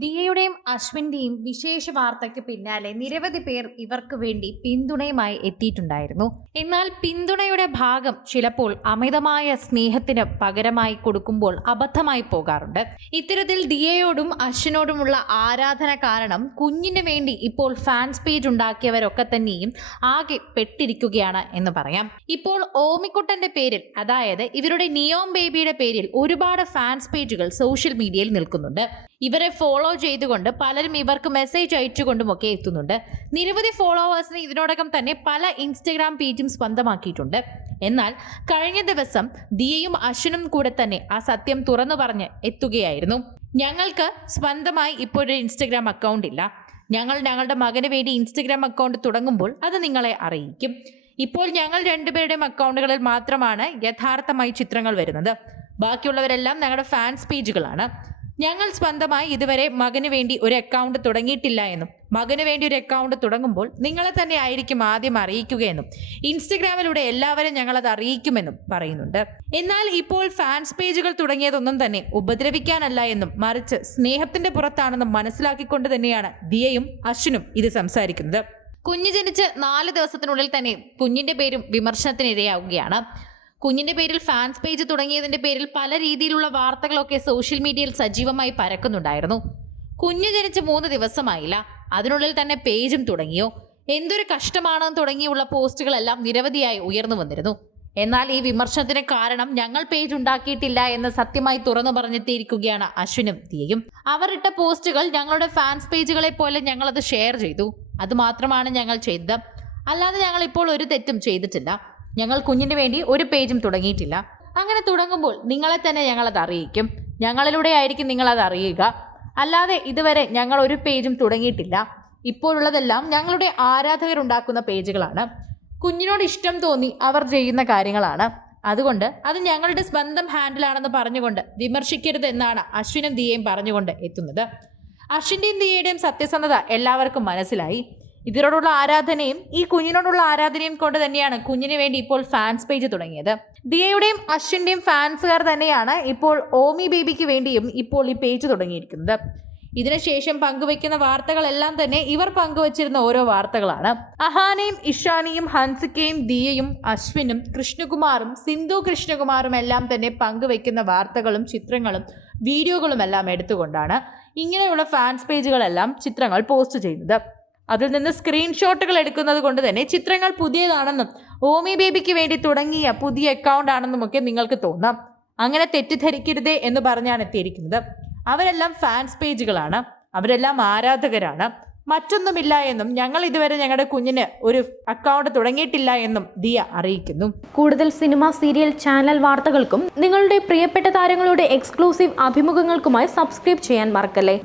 ദിയയുടെയും അശ്വിന്റെയും വിശേഷ വാർത്തയ്ക്ക് പിന്നാലെ നിരവധി പേർ ഇവർക്ക് വേണ്ടി പിന്തുണയുമായി എത്തിയിട്ടുണ്ടായിരുന്നു. എന്നാൽ പിന്തുണയുടെ ഭാഗം ചിലപ്പോൾ അമിതമായ സ്നേഹത്തിന് പകരമായി കൊടുക്കുമ്പോൾ അബദ്ധമായി പോകാറുണ്ട്. ഇത്തരത്തിൽ ദിയയോടും അശ്വിനോടുമുള്ള ആരാധന കാരണം കുഞ്ഞിന് വേണ്ടി ഇപ്പോൾ ഫാൻസ് പേജ് ഉണ്ടാക്കിയവരൊക്കെ തന്നെയും ആകെ പെട്ടിരിക്കുകയാണ് എന്ന് പറയാം. ഇപ്പോൾ ഓമിക്കുട്ടന്റെ പേരിൽ അതായത് ഇവരുടെ നിയോം ബേബിയുടെ പേരിൽ ഒരുപാട് ഫാൻസ് പേജുകൾ സോഷ്യൽ മീഡിയയിൽ നിൽക്കുന്നുണ്ട്. ഇവരെ ഫോളോ ചെയ്തുകൊണ്ട് പലരും ഇവർക്ക് മെസ്സേജ് അയച്ചുകൊണ്ടുമൊക്കെ എത്തുന്നുണ്ട്. നിരവധി ഫോളോവേഴ്സിന് ഇതിനോടകം തന്നെ പല ഇൻസ്റ്റഗ്രാം പേജും സ്വന്തമാക്കിയിട്ടുണ്ട്. എന്നാൽ കഴിഞ്ഞ ദിവസം ദിയയും അശ്വനും കൂടെ തന്നെ ആ സത്യം തുറന്നു പറഞ്ഞ് എത്തുകയായിരുന്നു. ഞങ്ങൾക്ക് സ്വന്തമായി ഇപ്പോഴൊരു ഇൻസ്റ്റഗ്രാം അക്കൗണ്ട് ഇല്ല. ഞങ്ങൾ ഞങ്ങളുടെ മകന് വേണ്ടി ഇൻസ്റ്റഗ്രാം അക്കൗണ്ട് തുടങ്ങുമ്പോൾ അത് നിങ്ങളെ അറിയിക്കും. ഇപ്പോൾ ഞങ്ങൾ രണ്ടുപേരുടെയും അക്കൗണ്ടുകളിൽ മാത്രമാണ് യഥാർത്ഥമായി ചിത്രങ്ങൾ വരുന്നത്. ബാക്കിയുള്ളവരെല്ലാം ഞങ്ങളുടെ ഫാൻസ് പേജുകളാണ് ഞങ്ങൾ സ്വന്തമായി ഇതുവരെ മകന് വേണ്ടി ഒരു അക്കൗണ്ട് തുടങ്ങിയിട്ടില്ല എന്നും മകന് വേണ്ടി ഒരു അക്കൗണ്ട് തുടങ്ങുമ്പോൾ നിങ്ങളെ തന്നെ ആയിരിക്കും ആദ്യം അറിയിക്കുകയെന്നും ഇൻസ്റ്റഗ്രാമിലൂടെ എല്ലാവരും ഞങ്ങളത് അറിയിക്കുമെന്നും പറയുന്നുണ്ട്. എന്നാൽ ഇപ്പോൾ ഫാൻസ് പേജുകൾ തുടങ്ങിയതൊന്നും തന്നെ ഉപദ്രവിക്കാനല്ല എന്നും മറിച്ച് സ്നേഹത്തിന്റെ പുറത്താണെന്നും മനസ്സിലാക്കിക്കൊണ്ട് തന്നെയാണ് ദിയയും അശ്വിനും ഇത് സംസാരിക്കുന്നത്. കുഞ്ഞ് ജനിച്ച് നാല് ദിവസത്തിനുള്ളിൽ തന്നെ കുഞ്ഞിന്റെ പേരും വിമർശനത്തിനിരയാവുകയാണ്. കുഞ്ഞിന്റെ പേരിൽ ഫാൻസ് പേജ് തുടങ്ങിയതിന്റെ പേരിൽ പല രീതിയിലുള്ള വാർത്തകളൊക്കെ സോഷ്യൽ മീഡിയയിൽ സജീവമായി പരക്കുന്നുണ്ടായിരുന്നു. കുഞ്ഞു ജനിച്ച് മൂന്ന് ദിവസമായില്ല. അതിനുള്ളിൽ തന്നെ പേജും തുടങ്ങിയോ? എന്തൊരു കഷ്ടമാണ് തുടങ്ങിയുള്ള പോസ്റ്റുകളെല്ലാം നിരവധിയായി ഉയർന്നു വന്നിരുന്നു. എന്നാൽ ഈ വിമർശനത്തിന് കാരണം ഞങ്ങൾ പേജ് ഉണ്ടാക്കിയിട്ടില്ല എന്ന് സത്യമായി തുറന്നു പറഞ്ഞെത്തിയിരിക്കുകയാണ് അശ്വിനും തീയും അവർ ഇട്ട പോസ്റ്റുകൾ ഞങ്ങളുടെ ഫാൻസ് പേജുകളെ പോലെ ഞങ്ങളത് ഷെയർ ചെയ്തു. അതുമാത്രമാണ് ഞങ്ങൾ ചെയ്തത്. അല്ലാതെ ഞങ്ങൾ ഇപ്പോൾ ഒരു തെറ്റും ചെയ്തിട്ടില്ല. ഞങ്ങൾ കുഞ്ഞിന് വേണ്ടി ഒരു പേജും തുടങ്ങിയിട്ടില്ല. അങ്ങനെ തുടങ്ങുമ്പോൾ നിങ്ങളെ തന്നെ ഞങ്ങളത് അറിയിക്കും. ഞങ്ങളിലൂടെ ആയിരിക്കും നിങ്ങളത് അറിയുക. അല്ലാതെ ഇതുവരെ ഞങ്ങൾ ഒരു പേജും തുടങ്ങിയിട്ടില്ല. ഇപ്പോഴുള്ളതെല്ലാം ഞങ്ങളുടെ ആരാധകരുണ്ടാക്കുന്ന പേജുകളാണ്. കുഞ്ഞിനോട് ഇഷ്ടം തോന്നി അവർ ചെയ്യുന്ന കാര്യങ്ങളാണ്. അതുകൊണ്ട് അത് ഞങ്ങളുടെ സ്വന്തം ഹാൻഡിലാണെന്ന് പറഞ്ഞുകൊണ്ട് വിമർശിക്കരുത് എന്നാണ് അശ്വിനും ദിയയും പറഞ്ഞുകൊണ്ട് എത്തുന്നത്. അശ്വിന്റെയും ദിയയുടെയും സത്യസന്ധത എല്ലാവർക്കും മനസ്സിലായി. ഇതിനോടുള്ള ആരാധനയും ഈ കുഞ്ഞിനോടുള്ള ആരാധനയും കൊണ്ട് തന്നെയാണ് കുഞ്ഞിന് വേണ്ടി ഇപ്പോൾ ഫാൻസ് പേജ് തുടങ്ങിയത്. ദിയയുടെയും അശ്വിന്റെയും ഫാൻസുകാർ തന്നെയാണ് ഇപ്പോൾ ഓമി ബേബിക്ക് വേണ്ടിയും ഇപ്പോൾ ഈ പേജ് തുടങ്ങിയിരിക്കുന്നത്. ഇതിനുശേഷം പങ്കുവെക്കുന്ന വാർത്തകളെല്ലാം തന്നെ ഇവർ പങ്കുവച്ചിരുന്ന ഓരോ വാർത്തകളാണ്. അഹാനയും ഇഷാനിയും ഹൻസിക്കയും ദിയയും അശ്വിനും കൃഷ്ണകുമാറും സിന്ധു കൃഷ്ണകുമാറും എല്ലാം തന്നെ പങ്കുവെക്കുന്ന വാർത്തകളും ചിത്രങ്ങളും വീഡിയോകളും എല്ലാം എടുത്തുകൊണ്ടാണ് ഇങ്ങനെയുള്ള ഫാൻസ് പേജുകളെല്ലാം ചിത്രങ്ങൾ പോസ്റ്റ് ചെയ്യുന്നത്. അതിൽ നിന്ന് സ്ക്രീൻഷോട്ടുകൾ എടുക്കുന്നത് കൊണ്ട് തന്നെ ചിത്രങ്ങൾ പുതിയതാണെന്നും ഓമി ബേബിക്ക് വേണ്ടി തുടങ്ങിയ പുതിയ അക്കൗണ്ട് ആണെന്നും ഒക്കെ നിങ്ങൾക്ക് തോന്നാം. അങ്ങനെ തെറ്റിദ്ധരിക്കരുതേ എന്ന് പറഞ്ഞാണ് എത്തിയിരിക്കുന്നത്. അവരെല്ലാം ഫാൻസ് പേജുകളാണ് അവരെല്ലാം ആരാധകരാണ്. മറ്റൊന്നുമില്ല എന്നും ഞങ്ങൾ ഇതുവരെ ഞങ്ങളുടെ കുഞ്ഞിന് ഒരു അക്കൗണ്ട് തുടങ്ങിയിട്ടില്ല എന്നും ദിയ അറിയിക്കുന്നു. കൂടുതൽ സിനിമ സീരിയൽ ചാനൽ വാർത്തകൾക്കും നിങ്ങളുടെ പ്രിയപ്പെട്ട താരങ്ങളുടെ എക്സ്ക്ലൂസീവ് അഭിമുഖങ്ങൾക്കുമായി സബ്സ്ക്രൈബ് ചെയ്യാൻ മറക്കല്ലേ?